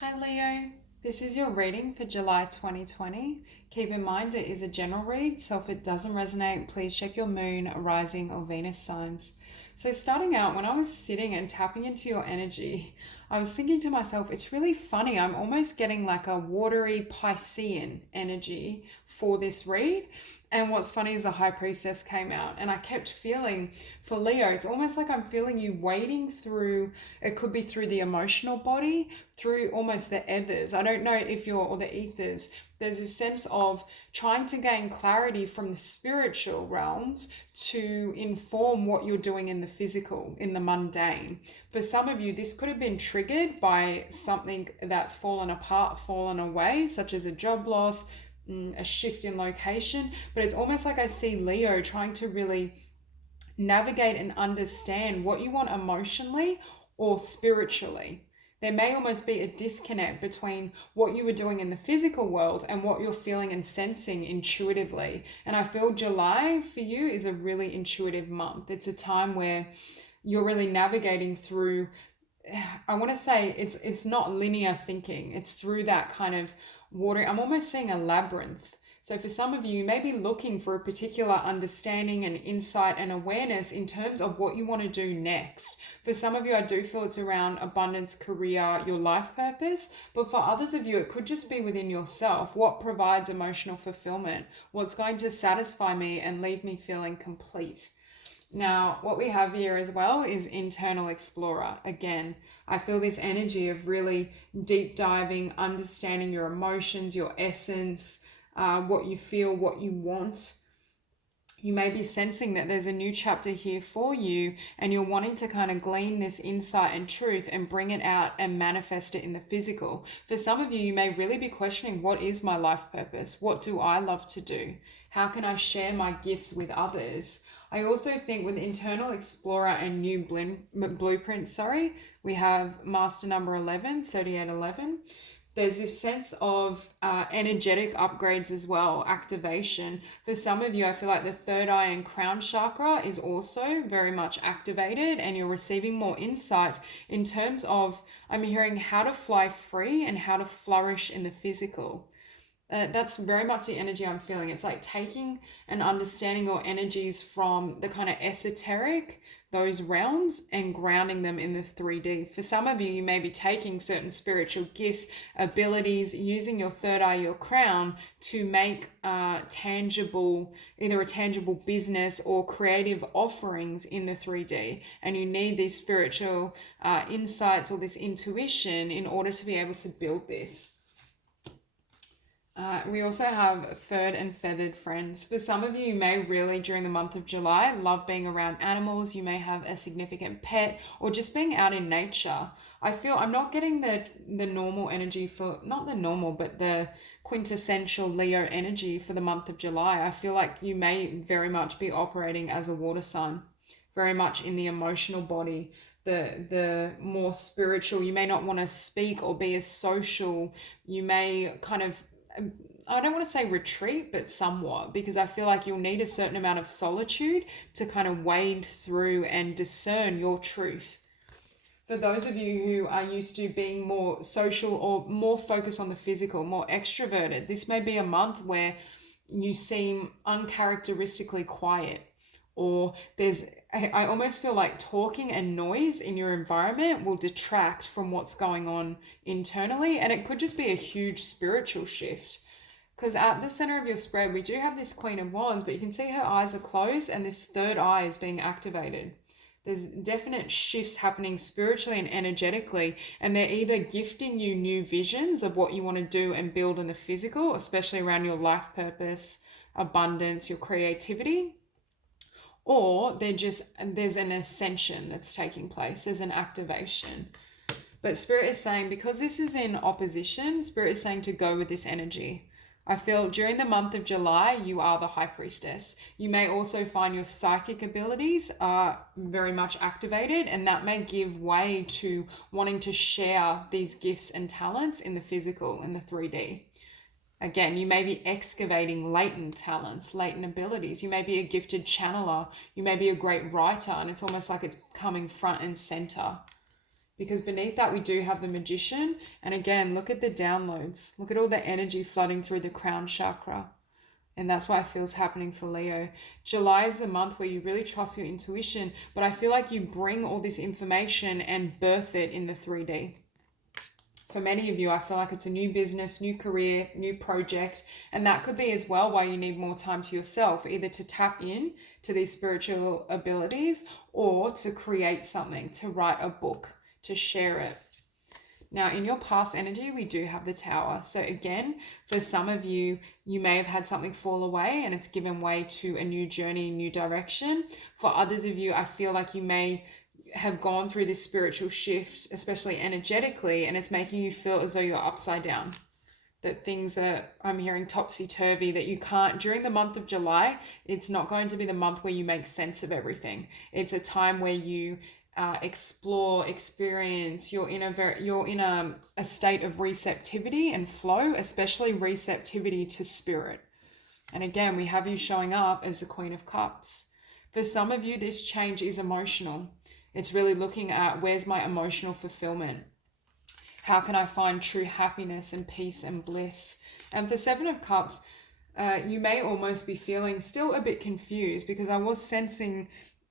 Hi Leo, this is your reading for July 2020. Keep in mind it is a general read, so if it doesn't resonate, please check your moon, rising, or Venus signs. So, starting out, when I was sitting and tapping into your energy, I was thinking to myself, it's really funny. I'm almost getting like a watery Piscean energy for this read. And what's funny is the High Priestess came out, and I kept feeling for Leo, it's almost like I'm feeling you wading through, it could be through the emotional body, through almost the ethers. I don't know if you're, or the ethers. There's a sense of trying to gain clarity from the spiritual realms to inform what you're doing in the physical, in the mundane. For some of you, this could have been triggered by something that's fallen apart, fallen away, such as a job loss, a shift in location. But it's almost like I see Leo trying to really navigate and understand what you want emotionally or spiritually. There may almost be a disconnect between what you were doing in the physical world and what you're feeling and sensing intuitively. And I feel July for you is a really intuitive month. It's a time where you're really navigating through, I want to say it's not linear thinking. It's through that kind of water. I'm almost seeing a labyrinth. So for some of you, you may be looking for a particular understanding and insight and awareness in terms of what you want to do next. For some of you, I do feel it's around abundance, career, your life purpose. But for others of you, it could just be within yourself. What provides emotional fulfillment? What's going to satisfy me and leave me feeling complete? Now, what we have here as well is internal explorer. Again, I feel this energy of really deep diving, understanding your emotions, your essence, what you feel, what you want. You may be sensing that there's a new chapter here for you, and you're wanting to kind of glean this insight and truth and bring it out and manifest it in the physical. For some of you, you may really be questioning, what is my life purpose? What do I love to do? How can I share my gifts with others? I also think with internal explorer and new blueprint, we have master number 11, 3811. There's this sense of energetic upgrades as well, activation. For some of you, I feel like the third eye and crown chakra is also very much activated, and you're receiving more insights in terms of, I'm hearing how to fly free and how to flourish in the physical. That's very much the energy I'm feeling. It's like taking and understanding your energies from the kind of esoteric, those realms, and grounding them in the 3D. For some of you, you may be taking certain spiritual gifts, abilities, using your third eye, your crown, to make tangible, either a tangible business or creative offerings in the 3D. And you need these spiritual insights or this intuition in order to be able to build this. We also have furred and feathered friends. For some of you, you may really, during the month of July, love being around animals. You may have a significant pet or just being out in nature. I feel I'm not getting the normal energy for, not the normal, but the quintessential Leo energy for the month of July. I feel like you may very much be operating as a water sign, very much in the emotional body, the more spiritual. You may not want to speak or be as social. You may kind of, I don't want to say retreat, but somewhat, because I feel like you'll need a certain amount of solitude to kind of wade through and discern your truth. For those of you who are used to being more social or more focused on the physical, more extroverted, this may be a month where you seem uncharacteristically quiet, or I almost feel like talking and noise in your environment will detract from what's going on internally, and it could just be a huge spiritual shift. Because at the center of your spread, we do have this Queen of Wands, but you can see her eyes are closed and this third eye is being activated. There's definite shifts happening spiritually and energetically, and they're either gifting you new visions of what you want to do and build in the physical, especially around your life purpose, abundance, your creativity, or there's an ascension that's taking place. There's an activation. But Spirit is saying, because this is in opposition, Spirit is saying to go with this energy. I feel during the month of July, you are the High Priestess. You may also find your psychic abilities are very much activated, and that may give way to wanting to share these gifts and talents in the physical, in the 3D. Again, you may be excavating latent talents, latent abilities. You may be a gifted channeler. You may be a great writer, and it's almost like it's coming front and center. because beneath that we do have the Magician. And again, look at the downloads. Look at all the energy flooding through the crown chakra. And that's why it feels happening for Leo. July is a month where you really trust your intuition, but I feel like you bring all this information and birth it in the 3D. For many of you, I feel like it's a new business, new career, new project. And that could be as well why you need more time to yourself, either to tap in to these spiritual abilities or to create something, to write a book, to share it. Now, in your past energy, we do have the Tower. So again, for some of you, you may have had something fall away and it's given way to a new journey, new direction. For others of you, I feel like you may have gone through this spiritual shift, especially energetically, and it's making you feel as though you're upside down, that things are, I'm hearing topsy-turvy, that you can't, during the month of July, it's not going to be the month where you make sense of everything. It's a time where you explore, experience, you're in a state of receptivity and flow, especially receptivity to spirit. And again, we have you showing up as the Queen of Cups. For some of you, this change is emotional. It's really looking at, where's my emotional fulfillment? How can I find true happiness and peace and bliss? And for Seven of Cups, you may almost be feeling still a bit confused, because I was sensing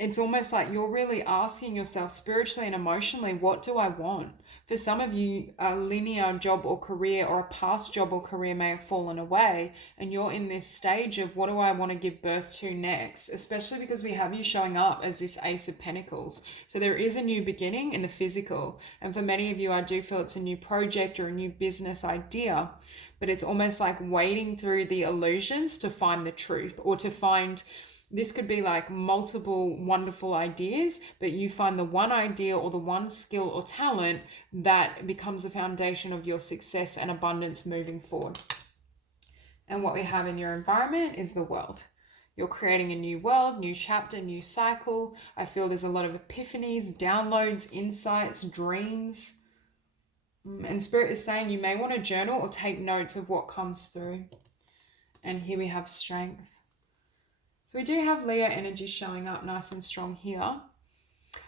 it's almost like you're really asking yourself spiritually and emotionally, what do I want? For some of you, a linear job or career or a past job or career may have fallen away, and you're in this stage of, what do I want to give birth to next? Especially because we have you showing up as this Ace of Pentacles. So there is a new beginning in the physical. And for many of you, I do feel it's a new project or a new business idea, but it's almost like wading through the illusions to find the truth, or to find, this could be like multiple wonderful ideas, but you find the one idea or the one skill or talent that becomes the foundation of your success and abundance moving forward. And what we have in your environment is the world. You're creating a new world, new chapter, new cycle. I feel there's a lot of epiphanies, downloads, insights, dreams. And Spirit is saying you may want to journal or take notes of what comes through. And here we have strength. So we do have Leo energy showing up nice and strong here.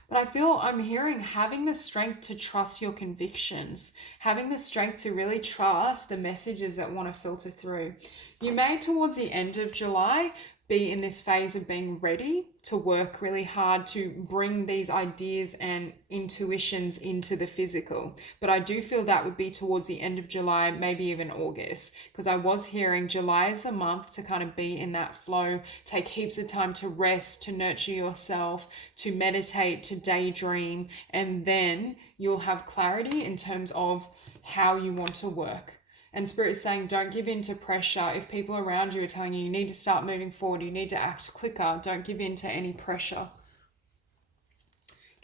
But I feel I'm hearing having the strength to trust your convictions, having the strength to really trust the messages that want to filter through. You may, towards the end of July, be in this phase of being ready to work really hard to bring these ideas and intuitions into the physical. But I do feel that would be towards the end of July, maybe even August, because I was hearing July is a month to kind of be in that flow, take heaps of time to rest, to nurture yourself, to meditate, to daydream, and then you'll have clarity in terms of how you want to work. And Spirit is saying, don't give in to pressure. If people around you are telling you need to start moving forward, you need to act quicker, don't give in to any pressure.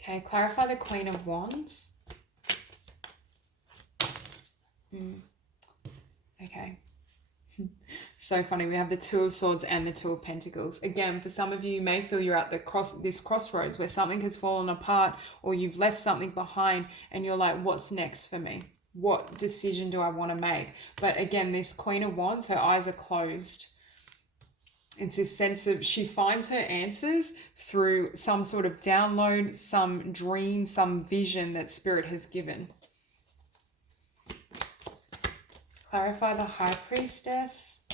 Okay, clarify the Queen of Wands. Okay. So funny, we have the Two of Swords and the Two of Pentacles. Again, for some of you, you may feel you're at this crossroads where something has fallen apart, or you've left something behind and you're like, what's next for me? What decision do I want to make? But again, this Queen of Wands, her eyes are closed. It's this sense of, she finds her answers through some sort of download, some dream, some vision that Spirit has given. Clarify the High Priestess.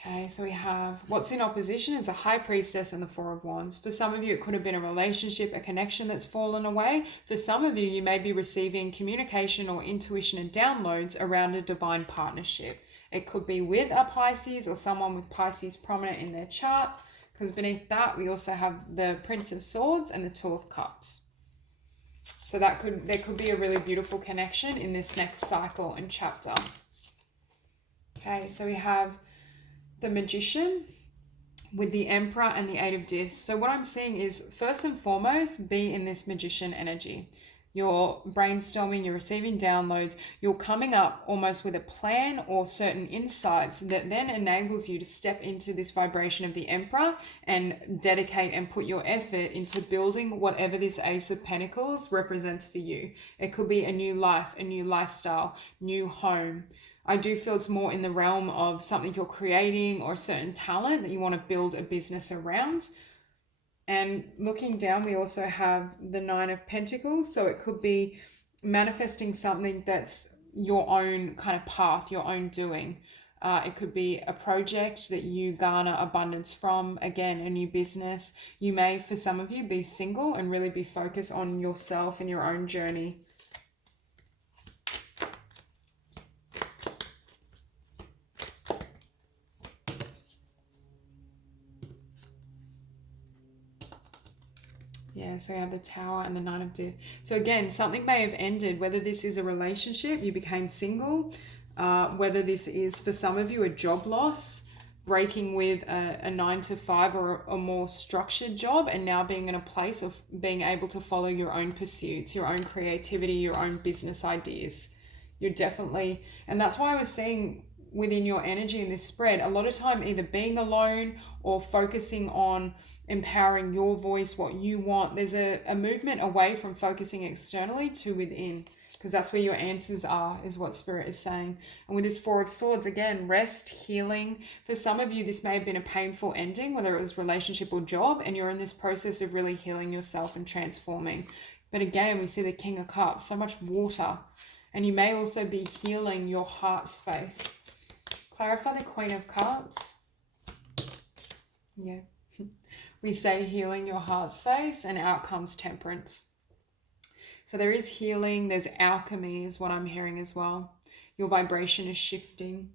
Okay, so we have what's in opposition is a High Priestess and the Four of Wands. For some of you, it could have been a relationship, a connection that's fallen away. For some of you, you may be receiving communication or intuition and downloads around a divine partnership. It could be with a Pisces or someone with Pisces prominent in their chart, because beneath that, we also have the Prince of Swords and the Two of Cups. So there could be a really beautiful connection in this next cycle and chapter. Okay, so we have the Magician with the Emperor and the Eight of Discs. So what I'm seeing is, first and foremost, be in this Magician energy. You're brainstorming, you're receiving downloads, you're coming up almost with a plan or certain insights that then enables you to step into this vibration of the Emperor and dedicate and put your effort into building whatever this Ace of Pentacles represents for you. It could be a new life, a new lifestyle, new home. I do feel it's more in the realm of something you're creating or a certain talent that you want to build a business around. And looking down, we also have the Nine of Pentacles. So it could be manifesting something that's your own kind of path, your own doing. It could be a project that you garner abundance from, again, a new business. You may, for some of you, be single and really be focused on yourself and your own journey. Yeah, so we have the Tower and the Nine of Death. So again, something may have ended, whether this is a relationship, you became single, whether this is, for some of you, a job loss, breaking with a 9 to 5 or a more structured job, and now being in a place of being able to follow your own pursuits, your own creativity, your own business ideas. You're definitely, and that's why I was seeing within your energy in this spread, a lot of time either being alone or focusing on empowering your voice, what you want. There's a movement away from focusing externally to within, because that's where your answers are, is what Spirit is saying. And with this Four of Swords, again, rest, healing. For some of you, this may have been a painful ending, whether it was relationship or job, and you're in this process of really healing yourself and transforming. But again, we see the King of Cups, so much water. And you may also be healing your heart space. Clarify the Queen of Cups. Yeah. We say healing your heart space, and out comes Temperance. So there is healing, there's alchemy is what I'm hearing as well. Your vibration is shifting.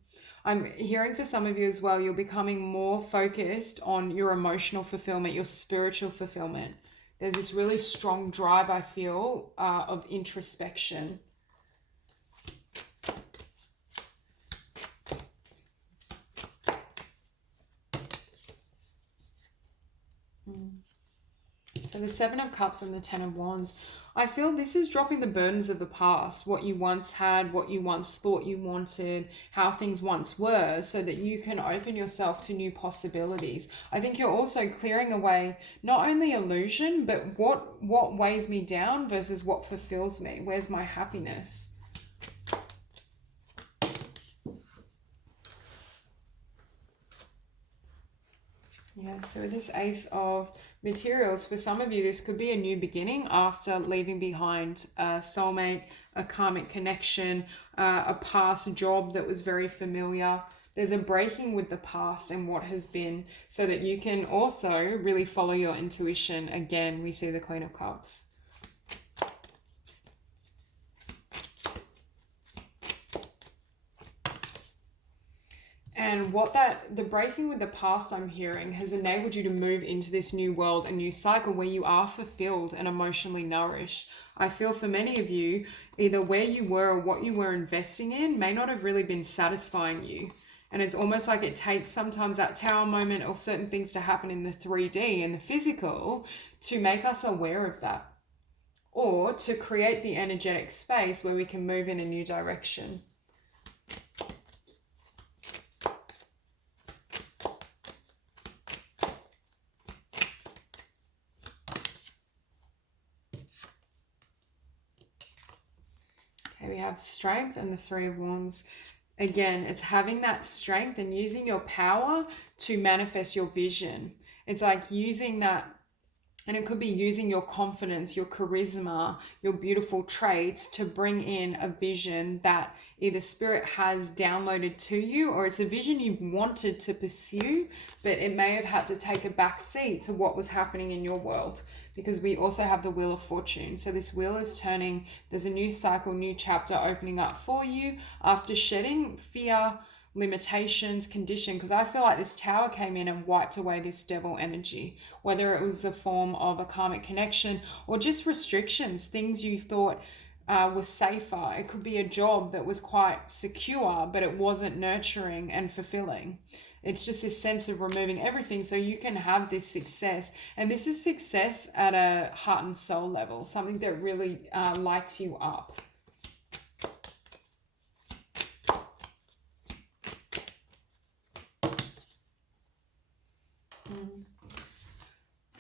I'm hearing for some of you as well, you're becoming more focused on your emotional fulfillment, your spiritual fulfillment. There's this really strong drive, I feel, of introspection. So the Seven of Cups and the Ten of Wands, I feel this is dropping the burdens of the past, what you once had, what you once thought you wanted, how things once were, so that you can open yourself to new possibilities. I think you're also clearing away not only illusion, but what weighs me down versus what fulfills me. Where's my happiness? Yeah, so this Ace of Materials, for some of you, this could be a new beginning after leaving behind a soulmate, a karmic connection, a past job that was very familiar. There's a breaking with the past and what has been, so that you can also really follow your intuition. Again, we see the Queen of Cups. And the breaking with the past I'm hearing has enabled you to move into this new world, a new cycle where you are fulfilled and emotionally nourished. I feel for many of you, either where you were or what you were investing in may not have really been satisfying you. And it's almost like it takes sometimes that tower moment or certain things to happen in the 3D and the physical to make us aware of that, or to create the energetic space where we can move in a new direction. We have Strength and the Three of Wands. Again, it's having that strength and using your power to manifest your vision. It's like using that, and it could be using your confidence, your charisma, your beautiful traits to bring in a vision that either Spirit has downloaded to you, or it's a vision you've wanted to pursue, but it may have had to take a back seat to what was happening in your world. Because we also have the Wheel of Fortune. So this wheel is turning. There's a new cycle, new chapter opening up for you after shedding fear, limitations, condition. Because I feel like this Tower came in and wiped away this devil energy, whether it was the form of a karmic connection or just restrictions, things you thought was safer. It could be a job that was quite secure, but it wasn't nurturing and fulfilling. It's just this sense of removing everything so you can have this success. And this is success at a heart and soul level, something that really lights you up.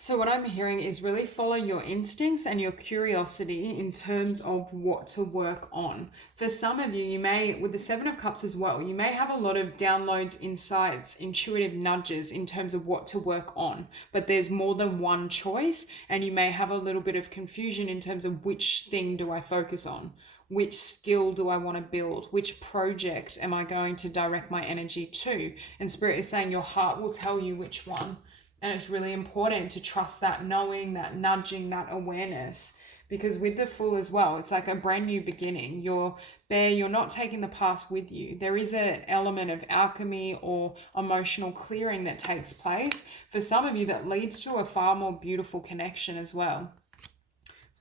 So what I'm hearing is really follow your instincts and your curiosity in terms of what to work on. For some of you, you may, with the Seven of Cups as well, you may have a lot of downloads, insights, intuitive nudges in terms of what to work on. But there's more than one choice, and you may have a little bit of confusion in terms of which thing do I focus on? Which skill do I want to build? Which project am I going to direct my energy to? And Spirit is saying your heart will tell you which one. And it's really important to trust that knowing, that nudging, that awareness. Because with the Fool as well, it's like a brand new beginning. You're there, you're not taking the past with you. There is an element of alchemy or emotional clearing that takes place. For some of you, that leads to a far more beautiful connection as well.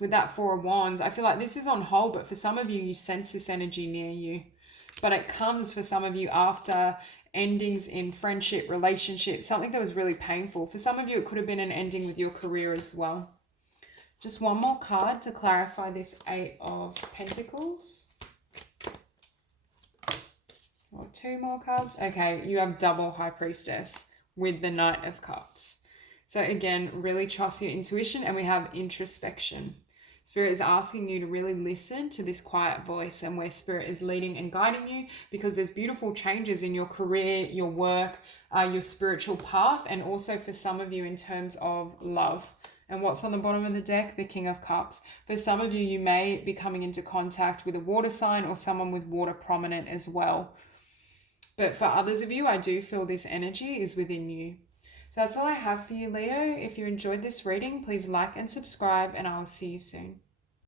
With that Four of Wands, I feel like this is on hold, but for some of you, you sense this energy near you. But it comes for some of you after endings in friendship, relationship, something that was really painful. For some of you, it could have been an ending with your career as well. Just one more card to clarify this Eight of Pentacles. Or two more cards. Okay, you have double High Priestess with the Knight of Cups. So again, really trust your intuition, and we have introspection. Spirit is asking you to really listen to this quiet voice and where Spirit is leading and guiding you, because there's beautiful changes in your career, your work, your spiritual path, and also for some of you in terms of love. And what's on the bottom of the deck? The King of Cups. For some of you, you may be coming into contact with a water sign or someone with water prominent as well. But for others of you, I do feel this energy is within you. So that's all I have for you, Leo. If you enjoyed this reading, please like and subscribe, and I'll see you soon.